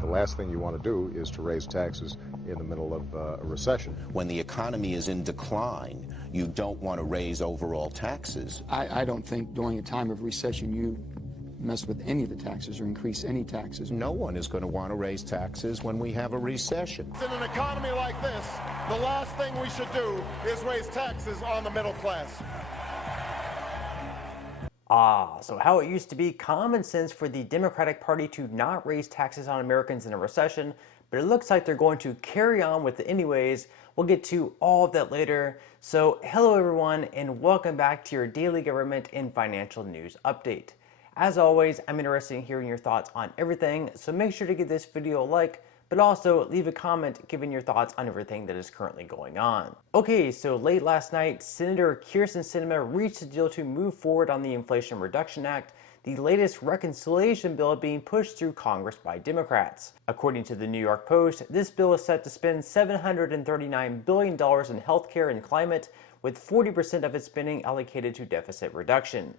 The last thing you want to do is to raise taxes in the middle of a recession. When the economy is in decline, you don't want to raise overall taxes. I don't think during a time of recession you mess with any of the taxes or increase any taxes. No one is going to want to raise taxes when we have a recession. In an economy like this, the last thing we should do is raise taxes on the middle class. So how it used to be common sense for the Democratic Party to not raise taxes on Americans in a recession, but it looks like they're going to carry on with it anyways. We'll get to all of that later. So hello everyone, and welcome back to your daily government and financial news update. As always, I'm interested in hearing your thoughts on everything, so make sure to give this video a like, but also leave a comment giving your thoughts on everything that is currently going on. Okay, so late last night, Senator Kyrsten Sinema reached a deal to move forward on the Inflation Reduction Act, the latest reconciliation bill being pushed through Congress by Democrats. According to the New York Post, this bill is set to spend $739 billion in healthcare and climate, with 40% of its spending allocated to deficit reduction.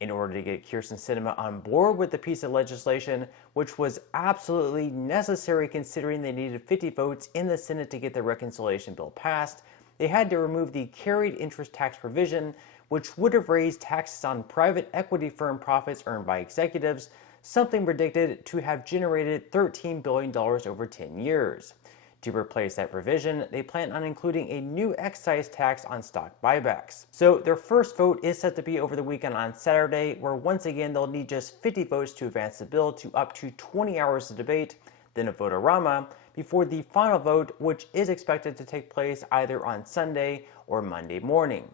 In order to get Kyrsten Sinema on board with the piece of legislation, which was absolutely necessary considering they needed 50 votes in the Senate to get the reconciliation bill passed, they had to remove the carried interest tax provision, which would have raised taxes on private equity firm profits earned by executives, something predicted to have generated $13 billion over 10 years. To replace that provision, they plan on including a new excise tax on stock buybacks. So their first vote is set to be over the weekend on Saturday, where once again they'll need just 50 votes to advance the bill to up to 20 hours of debate, then a vote-a-rama, before the final vote, which is expected to take place either on Sunday or Monday morning.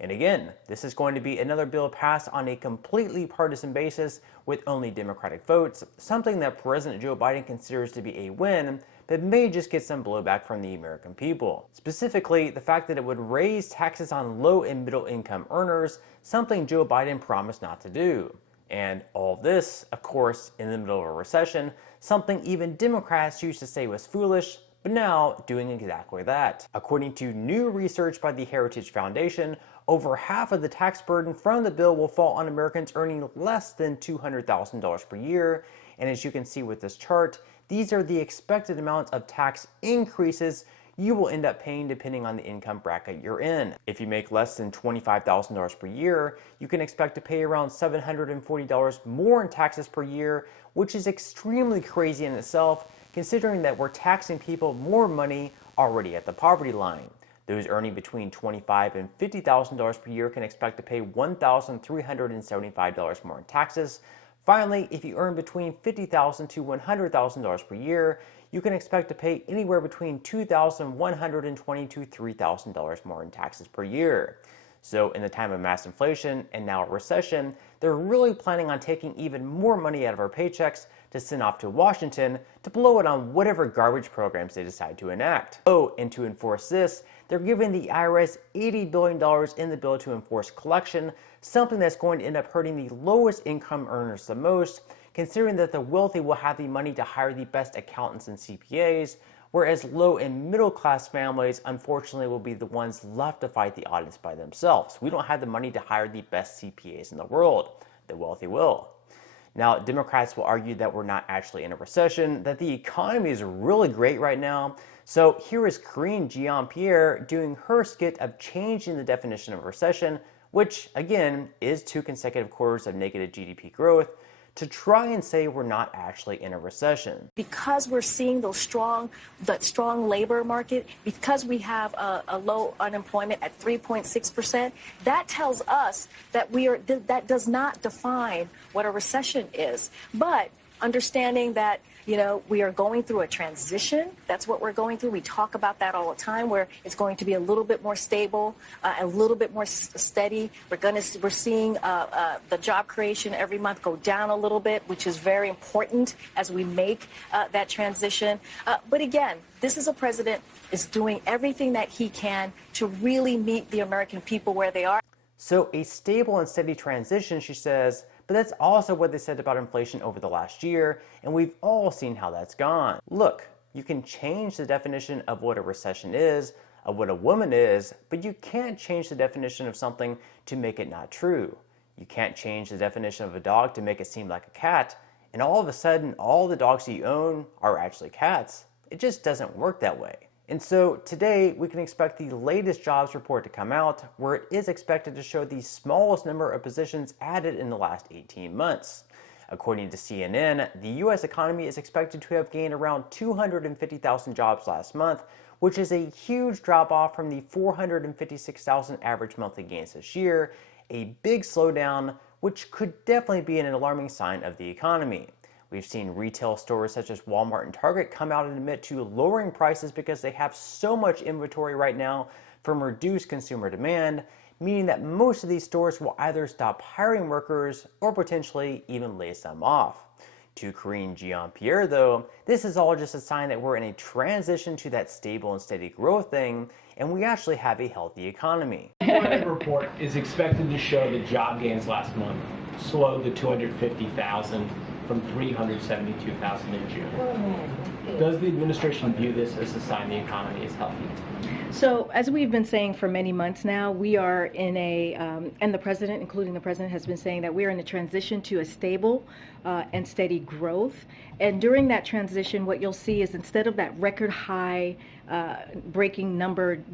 And again, this is going to be another bill passed on a completely partisan basis with only Democratic votes, something that President Joe Biden considers to be a win, but may just get some blowback from the American people. Specifically, the fact that it would raise taxes on low and middle income earners, something Joe Biden promised not to do. And all this, of course, in the middle of a recession, something even Democrats used to say was foolish, but now doing exactly that. According to new research by the Heritage Foundation, over half of the tax burden from the bill will fall on Americans earning less than $200,000 per year. And as you can see with this chart, these are the expected amounts of tax increases you will end up paying depending on the income bracket you're in. If you make less than $25,000 per year, you can expect to pay around $740 more in taxes per year, which is extremely crazy in itself, considering that we're taxing people more money already at the poverty line. Those earning between $25,000 and $50,000 per year can expect to pay $1,375 more in taxes. Finally, if you earn between $50,000 to $100,000 per year, you can expect to pay anywhere between $2,120 to $3,000 more in taxes per year. So in the time of mass inflation and now a recession, they're really planning on taking even more money out of our paychecks to send off to Washington to blow it on whatever garbage programs they decide to enact. Oh, and to enforce this, they're giving the IRS $80 billion in the bill to enforce collection, something that's going to end up hurting the lowest income earners the most, considering that the wealthy will have the money to hire the best accountants and CPAs, whereas low and middle class families unfortunately will be the ones left to fight the audits by themselves. We don't have the money to hire the best CPAs in the world. The wealthy will. Now, Democrats will argue that we're not actually in a recession, that the economy is really great right now. So here is Karine Jean-Pierre doing her skit of changing the definition of recession, which again is 2 consecutive quarters of negative GDP growth, to try and say we're not actually in a recession. Because we're seeing that strong labor market, because we have a low unemployment at 3.6%, that tells us that that does not define what a recession is. But understanding that, we are going through a transition. That's what we're going through. We talk about that all the time, where it's going to be a little bit more stable, a little bit more steady. We're seeing the job creation every month go down a little bit, which is very important as we make that transition. But again, this is a president is doing everything that he can to really meet the American people where they are. So a stable and steady transition, she says, but that's also what they said about inflation over the last year, and we've all seen how that's gone. Look, you can change the definition of what a recession is, of what a woman is, but you can't change the definition of something to make it not true. You can't change the definition of a dog to make it seem like a cat, and all of a sudden all the dogs you own are actually cats. It just doesn't work that way. And so today we can expect the latest jobs report to come out, where it is expected to show the smallest number of positions added in the last 18 months. According to CNN, the U.S. economy is expected to have gained around 250,000 jobs last month, which is a huge drop-off from the 456,000 average monthly gains this year, a big slowdown, which could definitely be an alarming sign of the economy. We've seen retail stores such as Walmart and Target come out and admit to lowering prices because they have so much inventory right now from reduced consumer demand, meaning that most of these stores will either stop hiring workers or potentially even lay some off. To Karine Jean-Pierre, though, this is all just a sign that we're in a transition to that stable and steady growth thing, and we actually have a healthy economy. The employment report is expected to show that job gains last month slowed to 250,000 from 372,000 in June. Does the administration view this as a sign the economy is healthy? So, as we've been saying for many months now, we are in a, and the president, including the president, has been saying that we're in a transition to a stable and steady growth. And during that transition, what you'll see is instead of that record high breaking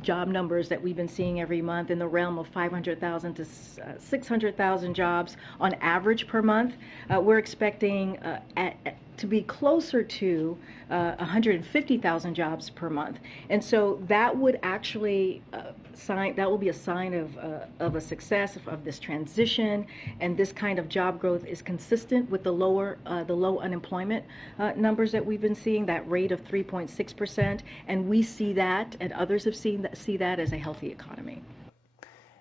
job numbers that we've been seeing every month in the realm of 500,000 to 600,000 jobs on average per month, we're expecting to be closer to 150,000 jobs per month. And so that would actually that will be a sign of a success of this transition, and this kind of job growth is consistent with the low unemployment numbers that we've been seeing, that rate of 3.6%, and we see that, and others have see that as a healthy economy.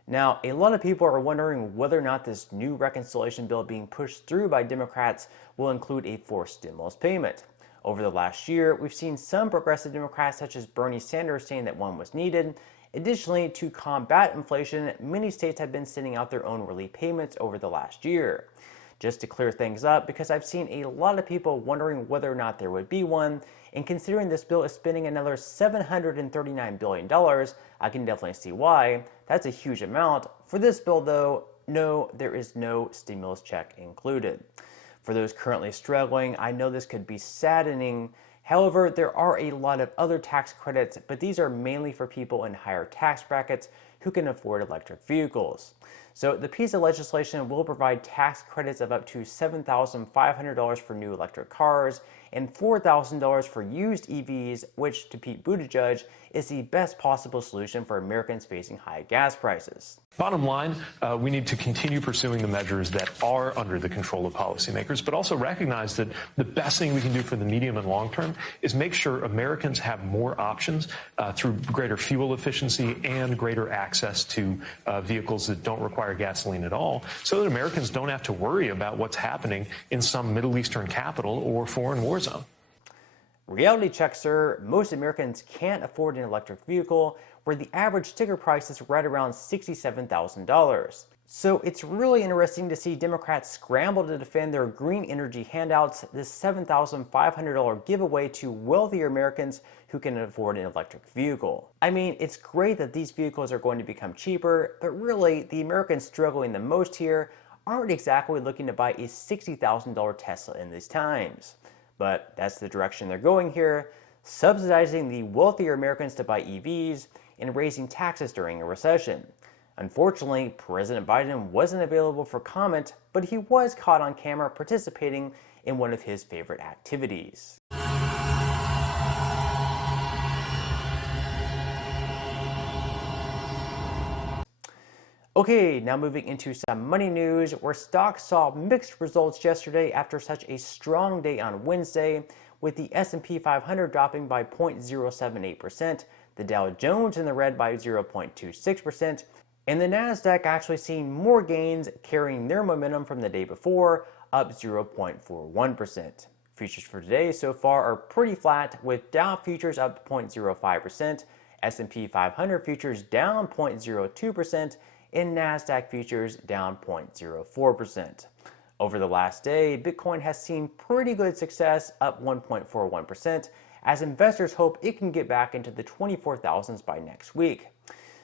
Now, a lot of people are wondering whether or not this new reconciliation bill being pushed through by Democrats will include a forced stimulus payment. Over the last year, we've seen some progressive Democrats such as Bernie Sanders saying that one was needed. Additionally, to combat inflation, many states have been sending out their own relief payments over the last year. Just to clear things up, because I've seen a lot of people wondering whether or not there would be one, and considering this bill is spending another $739 billion, I can definitely see why. That's a huge amount. For this bill, though, no, there is no stimulus check included. For those currently struggling, I know this could be saddening. However, there are a lot of other tax credits, but these are mainly for people in higher tax brackets who can afford electric vehicles. So the piece of legislation will provide tax credits of up to $7,500 for new electric cars and $4,000 for used EVs, which, to Pete Buttigieg, is the best possible solution for Americans facing high gas prices. Bottom line, we need to continue pursuing the measures that are under the control of policymakers, but also recognize that the best thing we can do for the medium and long term is make sure Americans have more options through greater fuel efficiency and greater access to vehicles that don't require gasoline at all, so that Americans don't have to worry about what's happening in some Middle Eastern capital or foreign war zone. Reality check, sir. Most Americans can't afford an electric vehicle, where the average sticker price is right around $67,000. So it's really interesting to see Democrats scramble to defend their green energy handouts, this $7,500 giveaway to wealthier Americans who can afford an electric vehicle. I mean, it's great that these vehicles are going to become cheaper, but really, the Americans struggling the most here aren't exactly looking to buy a $60,000 Tesla in these times. But that's the direction they're going here, subsidizing the wealthier Americans to buy EVs and raising taxes during a recession. Unfortunately, President Biden wasn't available for comment, but he was caught on camera participating in one of his favorite activities. Okay, now moving into some money news, where stocks saw mixed results yesterday after such a strong day on Wednesday, with the S&P 500 dropping by 0.078%, the Dow Jones in the red by 0.26%, and the Nasdaq actually seeing more gains, carrying their momentum from the day before, up 0.41%. Futures for today so far are pretty flat, with Dow futures up 0.05%, S&P 500 futures down 0.02%, and Nasdaq futures down 0.04%. Over the last day, Bitcoin has seen pretty good success, up 1.41%, as investors hope it can get back into the 24,000s by next week.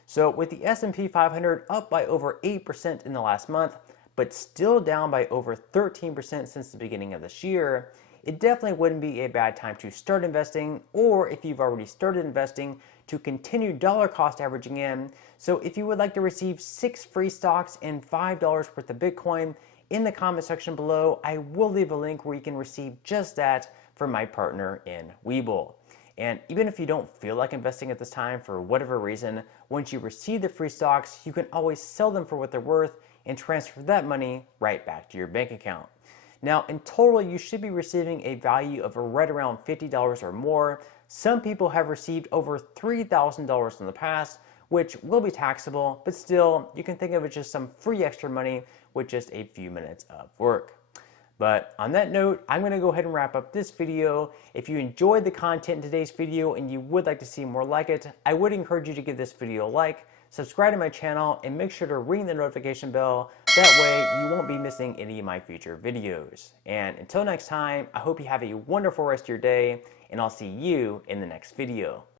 So with the S&P 500 up by over 8% in the last month, but still down by over 13% since the beginning of this year, it definitely wouldn't be a bad time to start investing, or if you've already started investing, to continue dollar cost averaging in. So if you would like to receive 6 free stocks and $5 worth of Bitcoin, in the comment section below, I will leave a link where you can receive just that from my partner in Webull. And even if you don't feel like investing at this time for whatever reason, once you receive the free stocks, you can always sell them for what they're worth and transfer that money right back to your bank account. Now, in total, you should be receiving a value of right around $50 or more. Some people have received over $3,000 in the past, which will be taxable, but still, you can think of it as just some free extra money with just a few minutes of work. But on that note, I'm going to go ahead and wrap up this video. If you enjoyed the content in today's video and you would like to see more like it, I would encourage you to give this video a like, subscribe to my channel, and make sure to ring the notification bell. That way you won't be missing any of my future videos. And until next time, I hope you have a wonderful rest of your day, and I'll see you in the next video.